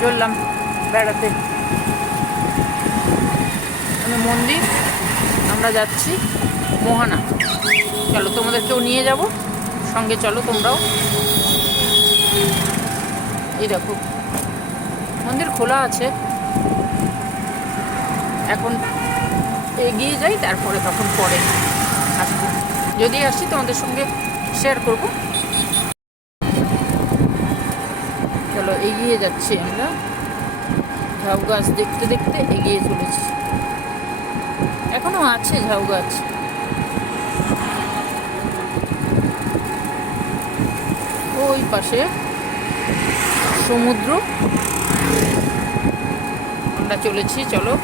চললাম বেড়াতে। আমি মন্দির, আমরা যাচ্ছি মোহানা। চলো, তোমাদেরকেও নিয়ে যাব। সঙ্গে চলো তোমরাও। এই দেখো, মন্দির খোলা আছে। এখন এগিয়ে যাই, তারপরে তখন পরে আসব। যদি আসি তোমাদের সঙ্গে শেয়ার করব। চলো, এগিয়ে যাচ্ছি আমরা। ঝাউ গাছ দেখতে দেখতে এগিয়ে চলেছি। এখনও আছে ঝাউ গাছ। ওই পাশে সমুদ্র। আমরা চলেছি, চলো।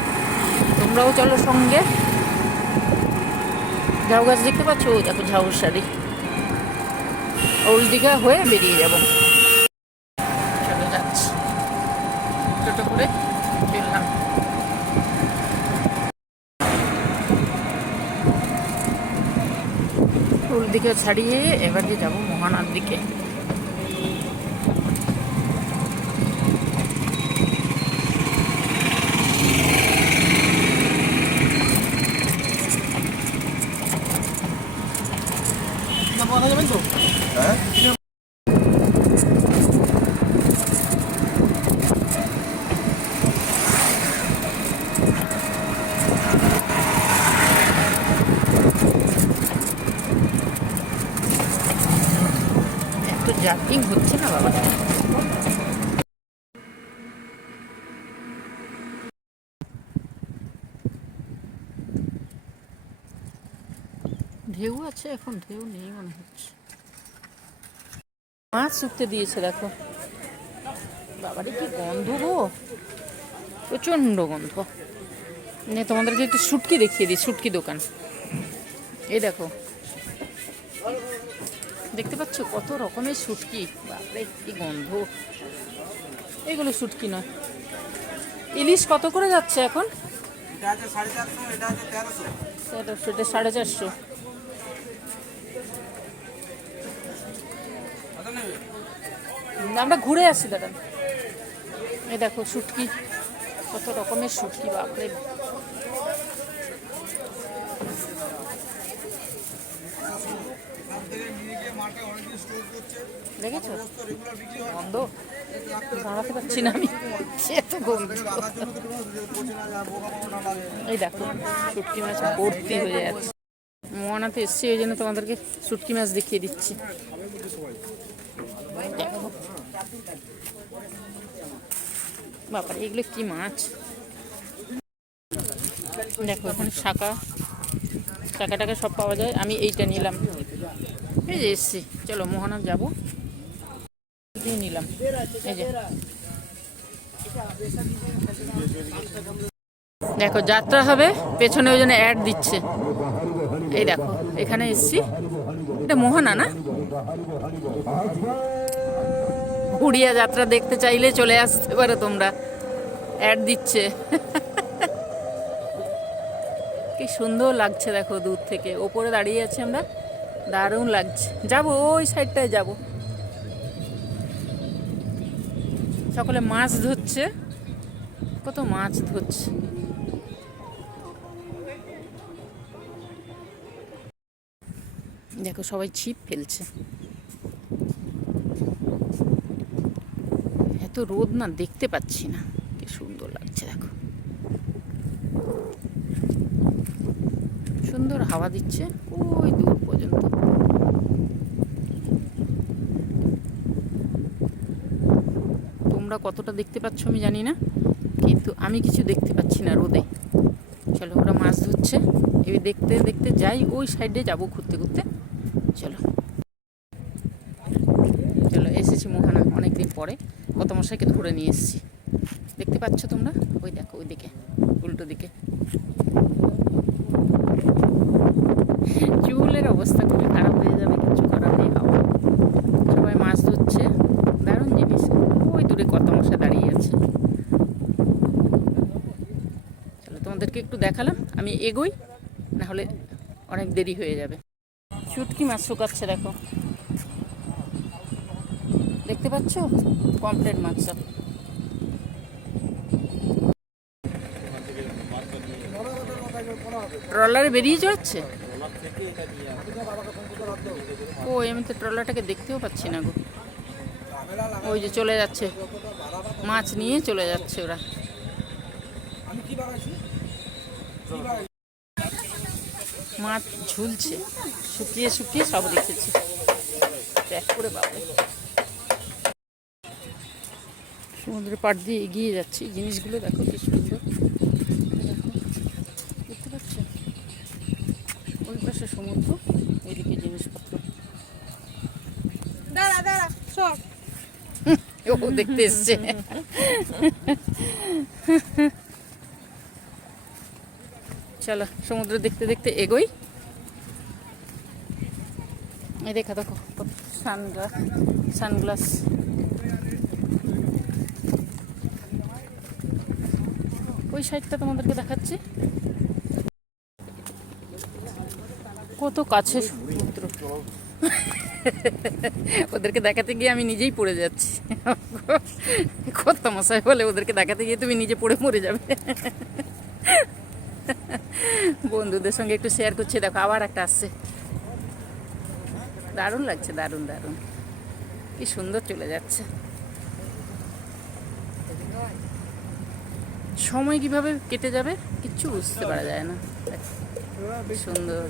তোমরাও চলো সঙ্গে। ঝাউ গাছ দেখতে পাচ্ছ? ওই দেখো ঝাউর শাড়ি। ওল্ড দীঘা হয়ে বেরিয়ে যাব চলো যাচ্ছি টোটো করে চললাম দীঘা ছাড়িয়ে এবারে যাব মহানার দিকে এত জার্কিং হচ্ছে না বাবা ঢেউ আছে এখন ঢেউ নেই মনে হচ্ছে। মাছ শুকতে দিয়েছে দেখো। বাবারে কি গন্ধ গো! প্রচণ্ড গন্ধ। নে তোমাদেরকে একটু শুটকি দেখিয়ে দিই শুটকি দোকান। এই দেখো। দেখতে পাচ্ছ কত রকমের শুটকি? বাপরে কি গন্ধ! এগুলো শুটকি নয়। ইলিশ কত করে যাচ্ছে এখন? তেরোশো এটা সাড়ে চারশো কত নেবে আমরা ঘুরে আসি, দাদা। এই দেখো, শুটকি। কত রকমের শুটকি, বাপরে। দেখেছ? গন্ধ? দাঁড়াতে পারছি না আমি। না না এই দেখো, শুটকি মাছ হয়ে যাচ্ছে। এসছি ওই জন্য তোমাদেরকে শুটকি মাছ দেখিয়ে দিচ্ছি। বাবারে এগুলো কি মাছ? দেখো, এখানে শাঁকা শাঁকা টাকা সব পাওয়া যায়। আমি এইটা নিলাম। এই যে এসছি। চলো, মোহনা যাব। নিলাম। এই যে। দেখো, যাত্রা হবে। পেছনে ওই জন্য অ্যাড দিচ্ছে। এই দেখো, এখানে এসছি। এটা মোহনা না? উড়িয়া যাত্রা দেখতে চাইলে চলে আসতে পারো তোমরা। অ্যাড দিচ্ছে। কি সুন্দর লাগছে দেখো দূর থেকে। ওপরে দাঁড়িয়ে আছি আমরা। দারুণ লাগছে। যাব, ওই সাইডটায় যাব। সকলে মাছ ধরছে। কত মাছ ধরছে। দেখো সবাই ছিপ ফেলছে। এত রোদ না দেখতে পাচ্ছি না। কি সুন্দর লাগছে, দেখো। সুন্দর হাওয়া দিচ্ছে ওই দূর পর্যন্ত। তোমরা কতটা দেখতে পাচ্ছ আমি জানি না, কিন্তু আমি কিছু দেখতে পাচ্ছি না রোদে। চলো ওরা মাছ ধরছে। এবার দেখতে দেখতে যাই, ওই সাইডে যাব ঘুরতে ঘুরতে। চলো এসেছি মোহানা অনেকদিন পরে কত মশাইকে ধরে নিয়ে এসেছি। দেখতে পাচ্ছ তোমরা? ওই দেখো, ওই দিকে, উল্টো দিকে। চুলের অবস্থা খুবই খারাপ হয়ে যাবে, কিছু করার নেই বাবা। সবাই মাছ ধরছে, দারুণ জিনিস। ওই দূরে কত মশা দাঁড়িয়ে আছে। চলো তোমাদেরকে একটু দেখালাম, আমি এগোই, নাহলে অনেক দেরি হয়ে যাবে। শুটকি মাছ শুকাচ্ছে, দেখো। দেখতে পাচ্ছ? কমপ্লেট সব ট্রলারে বেরিয়ে যাচ্ছে ও আমি তো ট্রলারটাকে দেখতেও পাচ্ছি না গো। ওই যে চলে যাচ্ছে। মাছ নিয়ে চলে যাচ্ছে ওরা। মাছ ঝুলছে। শুকিয়ে শুকিয়ে সব রেখেছে প্যাক করে বাবা সমুদ্রের পাড় দিয়ে এগিয়ে যাচ্ছি। জিনিসগুলো দেখো কি সুন্দর। দেখো দেখতে পাচ্ছ? ওই পাশে সমুদ্র এদিকে জিনিসপত্র। দাঁড়া দাঁড়া সর। ও দেখতে এসছে। চলো সমুদ্র দেখতে দেখতে এগোই। এই দেখা দেখো সানগ্লাস সানগ্লাস। সাইডটা তোমাদেরকে দেখাচ্ছি। কত কাছে সমুদ্র। ওদেরকে দেখাতে গিয়ে আমি নিজেই পড়ে যাচ্ছি। কত মশাই বলে ওদেরকে দেখাতে গিয়ে তুমি নিজে পড়ে মরে যাবে। বন্ধুদের সঙ্গে একটু শেয়ার করছি। দেখো, আবার একটা আসছে। দারুণ লাগছে, দারুণ দারুণ। কি সুন্দর চলে যাচ্ছে। সময় কীভাবে কেটে যাবে? কিচ্ছু বুঝতে পারা যায় না। সুন্দর।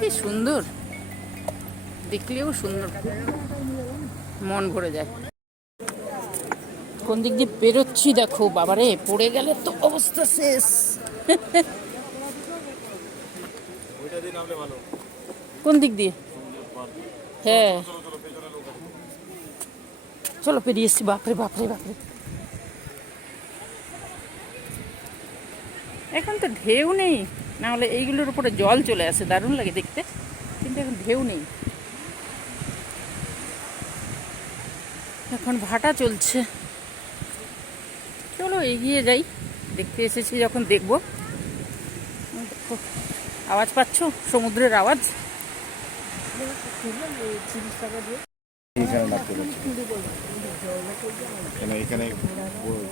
কি সুন্দর। দেখলেও সুন্দর। মন ভরে যায়। কোন দিক দিয়ে বেরোচ্ছি দেখো বাবারে পড়ে গেলে তো অবস্থা শেষ। কোন দিক দিয়ে? হ্যাঁ। চলো পেরিয়ে এসছি বাপরে বাপরে বাপরে। এখন তো ঢেউ নেই না হলে এইগুলোর উপরে জল চলে আসে দারুণ লাগে দেখতে। কিন্তু এখন ঢেউ নেই। এখন ভাটা চলছে। চলো এগিয়ে যাই দেখতে এসেছি যখন দেখব। দেখো, আওয়াজ পাচ্ছ? সমুদ্রের আওয়াজ? এখানে নামতে কেন এখানে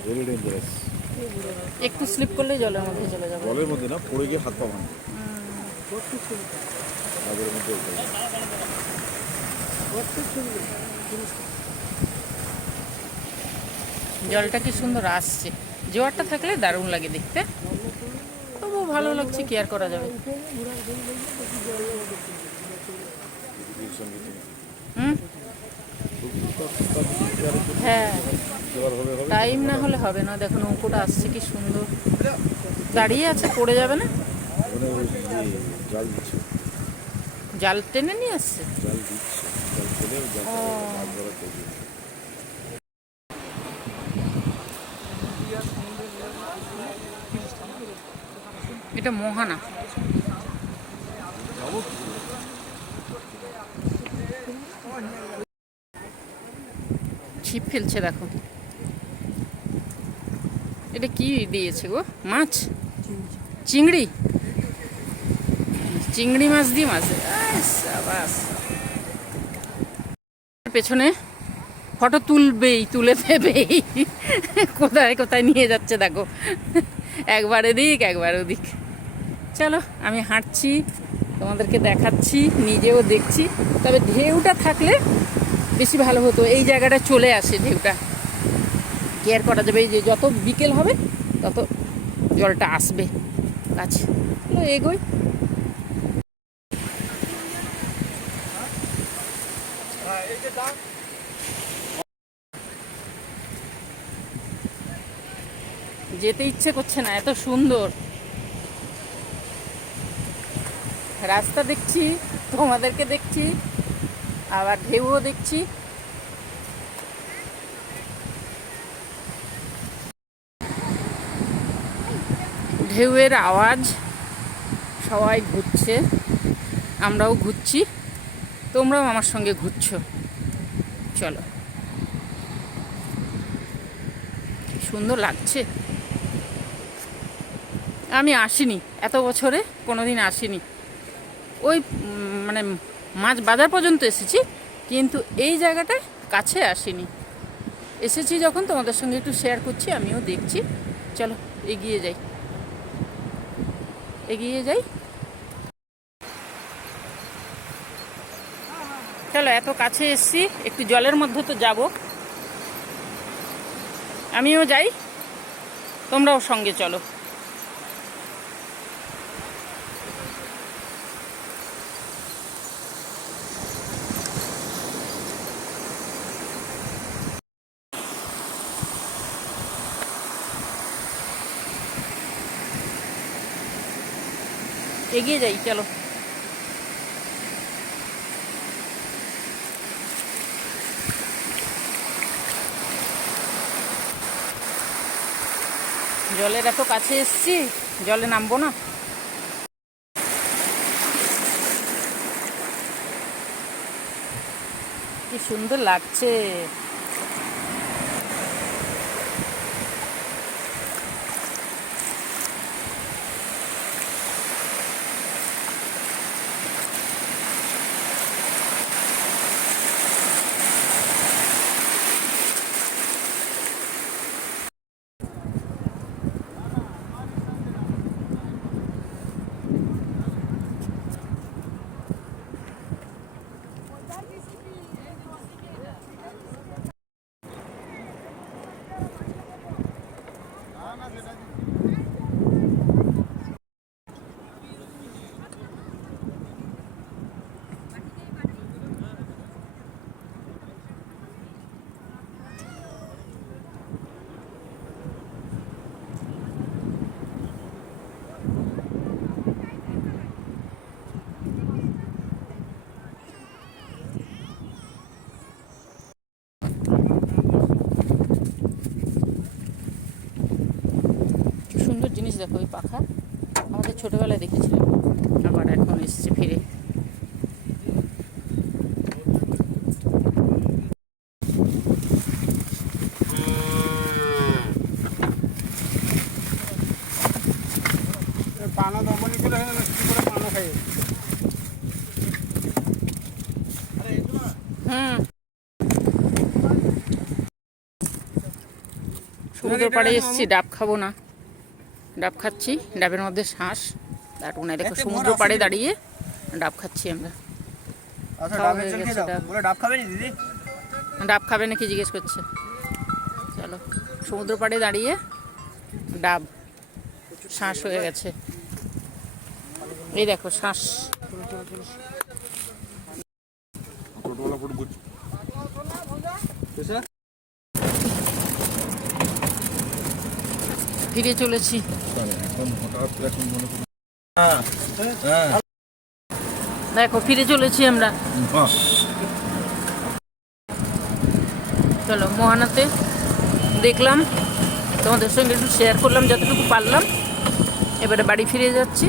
ভেরি ডেঞ্জারাস একটু স্লিপ করলেই জলের মধ্যে চলে যাব। জলের মধ্যে না পড়ে গিয়ে হাত পা ভাঙবে নগরের মধ্যে জলটা কি সুন্দর আসছে। জোয়ারটা থাকলে দারুণ লাগে দেখতে। তবু ভালো লাগছে কেয়ার করা যাবে। হ্যাঁ। টাইম না হলে হবে না। দেখো, নৌকোটা আসছে, কি সুন্দর। দাঁড়িয়ে আছে, পড়ে যাবে না? জাল টেনে নিয়ে আসছে? এটা মোহানা। ছিপ ফেলছে, দেখো। এটা কি দিয়েছে গো? মাছ? চিংড়ি? চিংড়ি মাছ দিয়ে মাছ পেছনে ফটো তুলবেই, তুলে দেবেই। কোথায় কোথায় নিয়ে যাচ্ছে, দেখো। একবার এদিক, একবার ওদিক। চলো, আমি হাঁটছি, তোমাদেরকে দেখাচ্ছি, নিজেও দেখছি। তবে ঢেউটা থাকলে বেশি ভালো হতো। এই জায়গাটা চলে আসে ঢেউটা। কেয়ার করা যাবে যে যত বিকেল হবে, তত জলটা আসবে। কাছে এগোই যেতে ইচ্ছে করছে না, এত সুন্দর। রাস্তা দেখছি, তোমাদেরকে দেখছি। আবার ঢেউও দেখছি। ঢেউয়ের আওয়াজ সবাই ঘুরছে, আমরাও ঘুরছি, তোমরাও আমার সঙ্গে ঘুরছো। চলো। সুন্দর লাগছে। আমি আসিনি, এত বছরে কোনোদিন আসিনি। ওই মানে মাছ বাজার পর্যন্ত এসেছি, কিন্তু এই জায়গাটায় কাছে আসিনি। এসেছি যখন তোমাদের সঙ্গে একটু শেয়ার করছি, আমিও দেখছি। চলো, এগিয়ে যাই। এগিয়ে যাই। চলো, এত কাছে এসছি, একটু জলের মধ্যে তো যাব। আমিও যাই, তোমরাও সঙ্গে চলো। এগিয়ে যাই চলো। জলের এত কাছে এসছি জলে নামবো না। কি সুন্দর লাগছে কি ওই পাখা। আমাদের ছোটোবেলায় দেখেছিলাম। আবার এখন এসছে ফিরে। পানা দমনি করে পানা খাই? সমুদ্র পাড়ে এসেছি ডাব খাব না। ডাব খাচ্ছি। ডাবের মধ্যে শ্বাস দারুণ এই দেখো সমুদ্র পাড়ে দাঁড়িয়ে ডাব খাচ্ছি আমরা। আচ্ছা ডাব। খাবে নি দিদি? ডাব খাবে নাকি জিজ্ঞেস করছে। চলো সমুদ্র পাড়ে দাঁড়িয়ে ডাব শ্বাস হয়ে গেছে। এই দেখো শ্বাস ফটো করছি ফিরে চলেছি। দেখো, ফিরে চলেছি আমরা। চলো, মহানাতে দেখলাম, তোমাদের সঙ্গে একটু শেয়ার করলাম, যতটুকু পারলাম। এবারে বাড়ি ফিরে যাচ্ছি।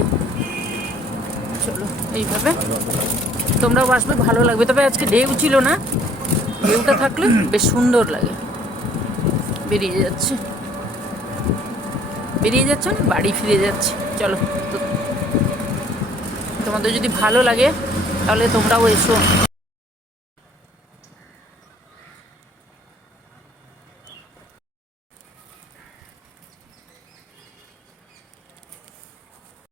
চলো, এইভাবে। তোমরাও আসবে, ভালো লাগবে। তবে আজকে ঢেউ ছিল না। ঢেউটা থাকলে বেশ সুন্দর লাগে। বেরিয়ে যাচ্ছে। বেরিয়ে যাচ্ছে না? বাড়ি ফিরে যাচ্ছে। চলো তোমাদের যদি ভালো লাগে তাহলে তোমরাও এসো।